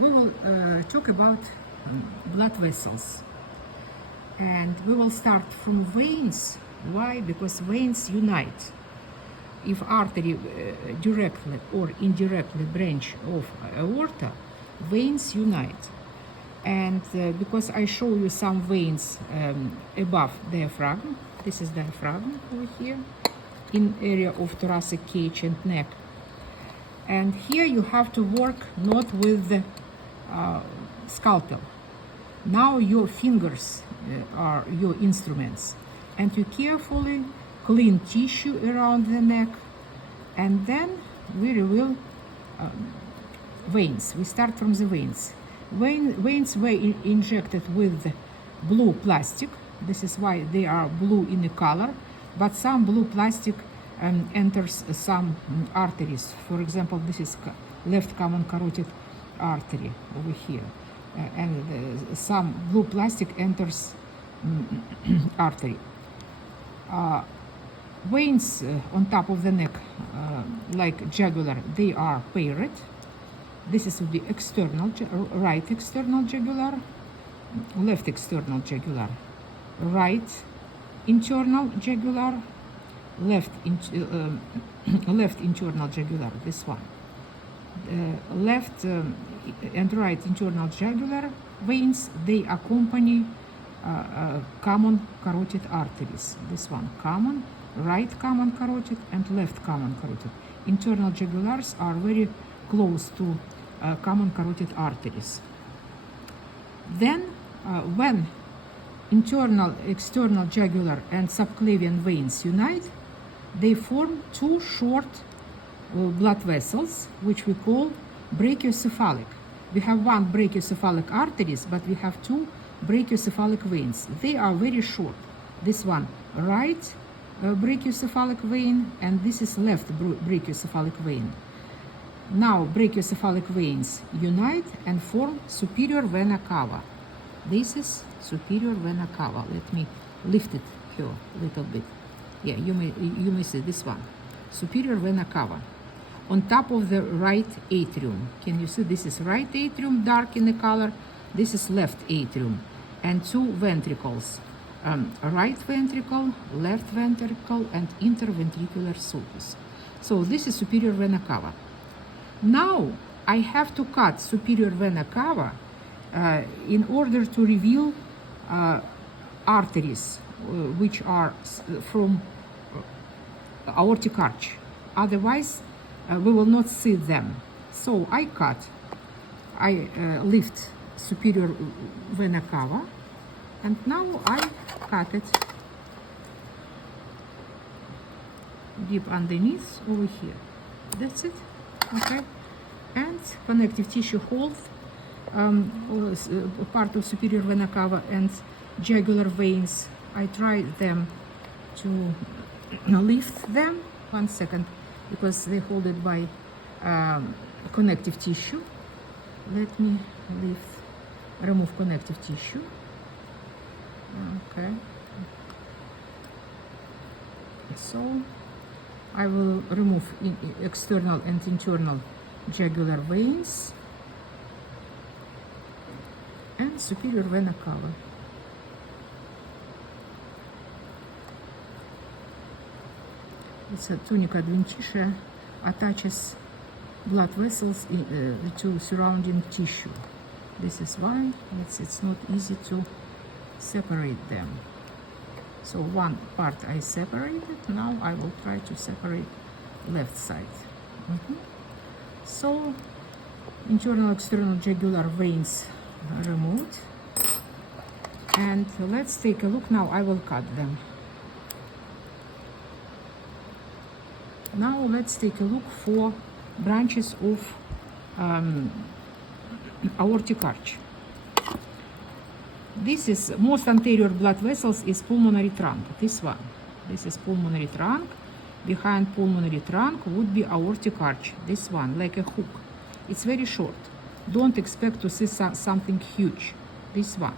we will talk about blood vessels, and we will start from veins. Why? Because veins unite. If artery directly or indirectly branch of aorta, veins unite. And because I show you some veins above diaphragm, this is diaphragm over here, in area of thoracic cage and neck. And here you have to work not with the scalpel. Now your fingers are your instruments, and you carefully clean tissue around the neck, and then we reveal veins. We start from the veins. Veins were injected with blue plastic. This is why they are blue in the color, but some blue plastic enters some arteries. For example, this is left common carotid artery over here, and some blue plastic enters artery. Veins on top of the neck, like jugular, they are paired. This is the external, right external jugular, left external jugular, right internal jugular, left internal jugular, this one. Left and right internal jugular veins, they accompany common carotid arteries. This one, common, right common carotid and left common carotid. Internal jugulars are very close to common carotid arteries. Then when internal, external jugular and subclavian veins unite, they form two short blood vessels, which we call brachiocephalic. We have one brachiocephalic arteries, but we have two brachiocephalic veins. They are very short. This one, right brachiocephalic vein, and this is left brachiocephalic vein. Now brachiocephalic veins unite and form superior vena cava. This is superior vena cava. Let me lift it here a little bit. Yeah, you may see this one, superior vena cava, on top of the right atrium. Can you see? This is right atrium, dark in the color. This is left atrium, and two ventricles, right ventricle, left ventricle, and interventricular sulcus. So this is superior vena cava. Now I have to cut superior vena cava in order to reveal arteries which are from aortic arch. Otherwise, we will not see them. So I lift superior vena cava, and now I cut it deep underneath over here. That's it. Okay. And connective tissue holds part of superior vena cava and jugular veins. I try them to lift them. 1 second, because they hold it by connective tissue. Let me remove connective tissue. Okay. So I will remove external and internal jugular veins and superior vena cava. It's a tunica adventitia, attaches blood vessels to surrounding tissue. This is why it's not easy to separate them. So one part I separated. Now I will try to separate left side. So internal, external jugular veins removed, and let's take a look. Now I will cut them. Now let's take a look for branches of aortic arch. This is most anterior blood vessels is pulmonary trunk. This one. This is pulmonary trunk. Behind pulmonary trunk would be aortic arch. This one, like a hook. It's very short. Don't expect to see something huge. This one,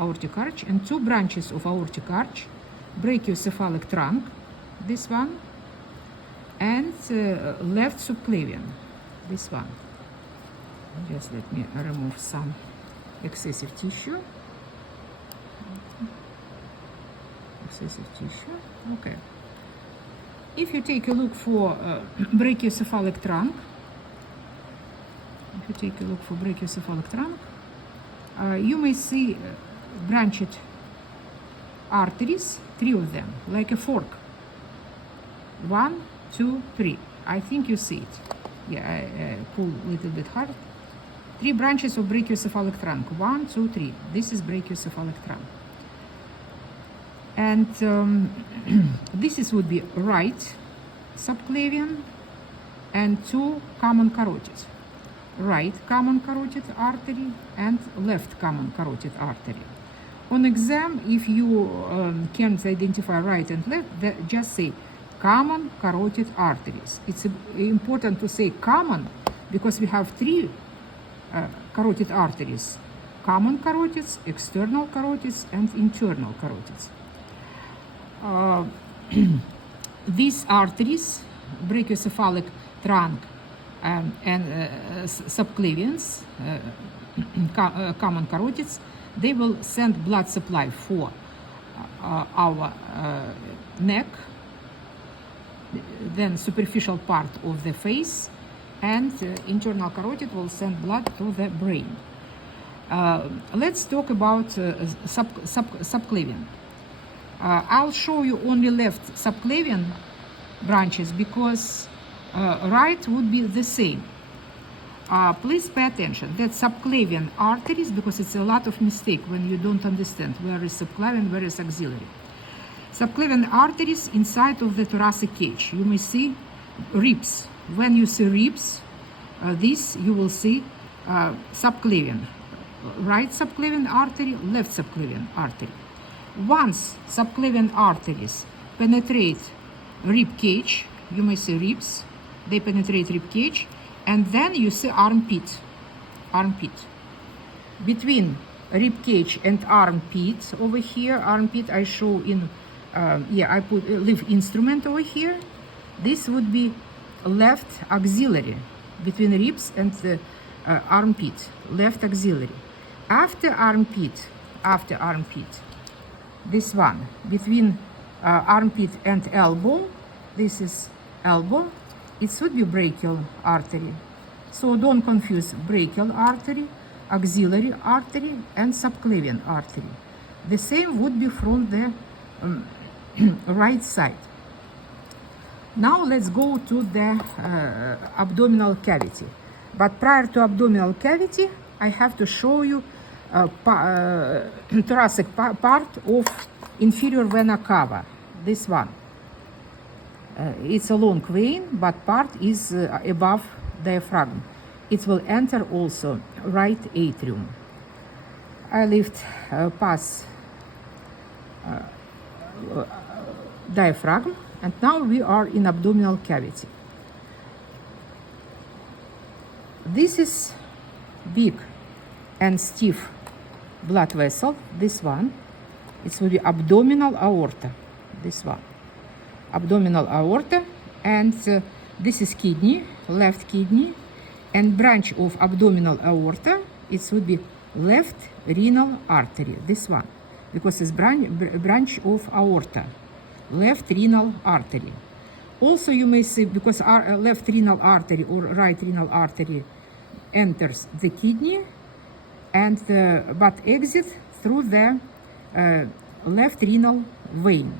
aortic arch, and two branches of aortic arch, brachiocephalic trunk. This one, and left subclavian. This one. Just let me remove some excessive tissue. Excessive tissue. Okay. If you take a look for brachiocephalic trunk, you may see branched arteries, 3 of them, like a fork. 1, 2, 3. I think you see it. Yeah, I pull a little bit hard. 3 branches of brachiocephalic trunk. 1, 2, 3. This is brachiocephalic trunk. And this would be right subclavian and 2 common carotids. Right common carotid artery and left common carotid artery. On exam, if you can't identify right and left, just say common carotid arteries. It's important to say common because we have 3 carotid arteries: common carotids, external carotids, and internal carotids. These arteries, brachiocephalic trunk and subclavians, common carotids, they will send blood supply for our neck, then superficial part of the face, and internal carotid will send blood to the brain. Let's talk about subclavian. I'll show you only left subclavian branches because right would be the same. Please pay attention that subclavian arteries, because it's a lot of mistake when you don't understand where is subclavian, where is axillary. Subclavian arteries inside of the thoracic cage. You may see ribs. When you see ribs, this you will see subclavian. Right subclavian artery, left subclavian artery. Once subclavian arteries penetrate rib cage, you may see ribs, they penetrate rib cage, and then you see armpit. Between rib cage and armpit over here, armpit I show in, I put a leaf instrument over here. This would be left axillary, between ribs and armpit, left axillary. After armpit, this one, between armpit and elbow, this is elbow, it should be brachial artery. So don't confuse brachial artery, axillary artery, and subclavian artery. The same would be from the right side. Now let's go to the abdominal cavity. But prior to abdominal cavity, I have to show you thoracic part of inferior vena cava, this one. It's a long vein, but part is above diaphragm. It will enter also right atrium. I lift past diaphragm, and now we are in abdominal cavity. This is big and stiff blood vessel, this one. It will be abdominal aorta, this one. Abdominal aorta, and this is kidney, left kidney, and branch of abdominal aorta, it would be left renal artery, this one, because it's branch of aorta, left renal artery. Also you may see, because our left renal artery or right renal artery enters the kidney, and but exit through the left renal vein.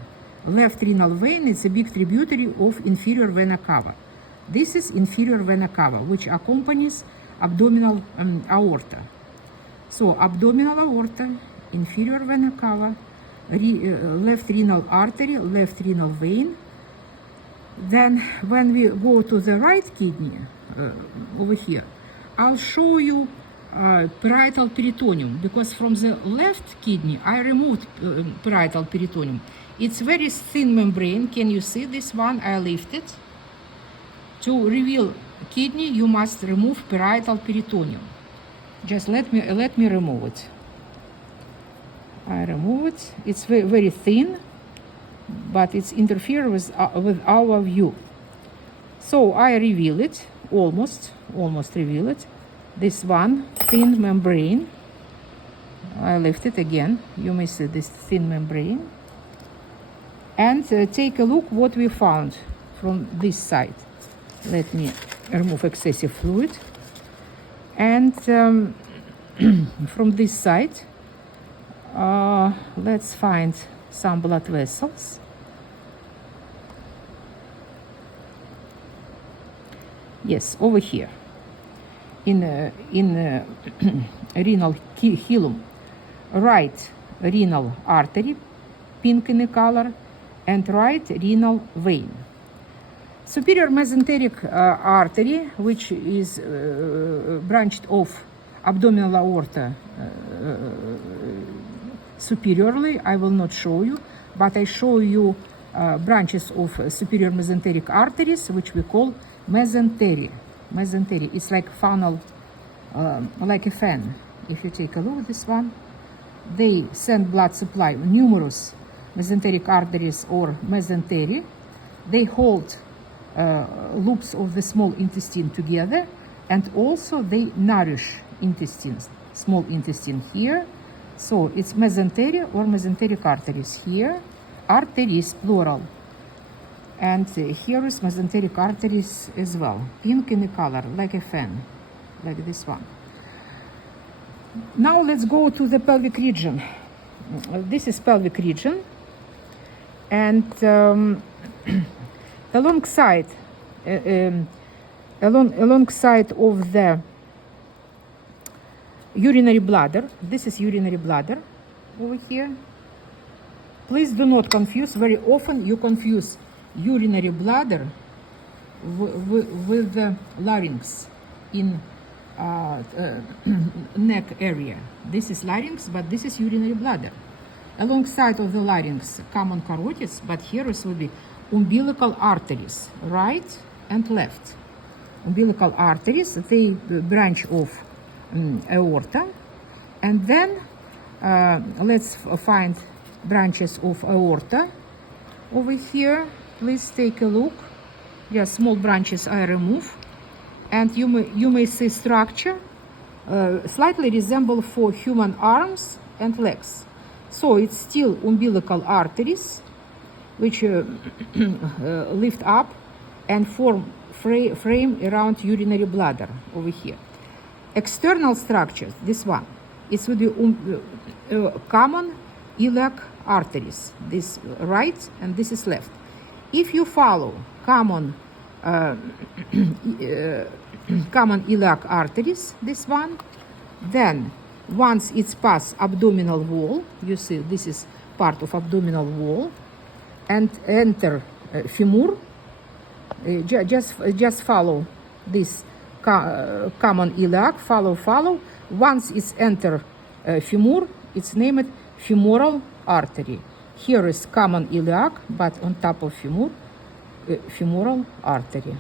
Left renal vein is a big tributary of inferior vena cava. This is inferior vena cava, which accompanies abdominal aorta. So abdominal aorta, inferior vena cava, left renal artery, left renal vein. Then when we go to the right kidney, over here, I'll show you parietal peritoneum, because from the left kidney I removed parietal peritoneum. It's very thin membrane. Can you see this one? I lift it. To reveal kidney, you must remove parietal peritoneum. Just let me remove it. I remove it. It's very, very thin, but it's interfere with our view. So I reveal it, almost reveal it. this one thin membrane. I lift it again. You may see this thin membrane. And take a look what we found from this side. Let me remove excessive fluid. And from this side, let's find some blood vessels. Yes, over here in renal hilum, right renal artery, pink in color, and right renal vein. Superior mesenteric artery, which is branched off abdominal aorta superiorly, I will not show you, but I show you branches of superior mesenteric arteries, which we call mesentery. Mesentery, it's like funnel, like a fan. If you take a look at this one, they send blood supply, numerous mesenteric arteries or mesentery. They hold loops of the small intestine together, and also they nourish intestines, small intestine here. So it's mesentery or mesenteric arteries here, arteries plural. And here is mesenteric arteries as well, pink in color, like a fan, like this one. Now let's go to the pelvic region. This is pelvic region, and alongside of the urinary bladder, this is urinary bladder over here. Please do not confuse. Very often you confuse urinary bladder with the larynx in neck area. This is larynx, but this is urinary bladder. Alongside of the larynx, common carotids, but here it will be umbilical arteries, right and left. Umbilical arteries, they branch off aorta, and then let's find branches of aorta over here. Please take a look. Yeah, small branches I remove, and you may see structure slightly resemble for human arms and legs. So it's still umbilical arteries, which lift up and form frame around urinary bladder over here. External structures, this one, it would be common iliac arteries, this right and this is left. If you follow common iliac arteries, this one, then once it's past abdominal wall, you see this is part of abdominal wall, and enter femur, just follow this common iliac, follow. Once it's enter femur, it's named femoral artery. Here is common iliac, but on top of femur, femoral artery.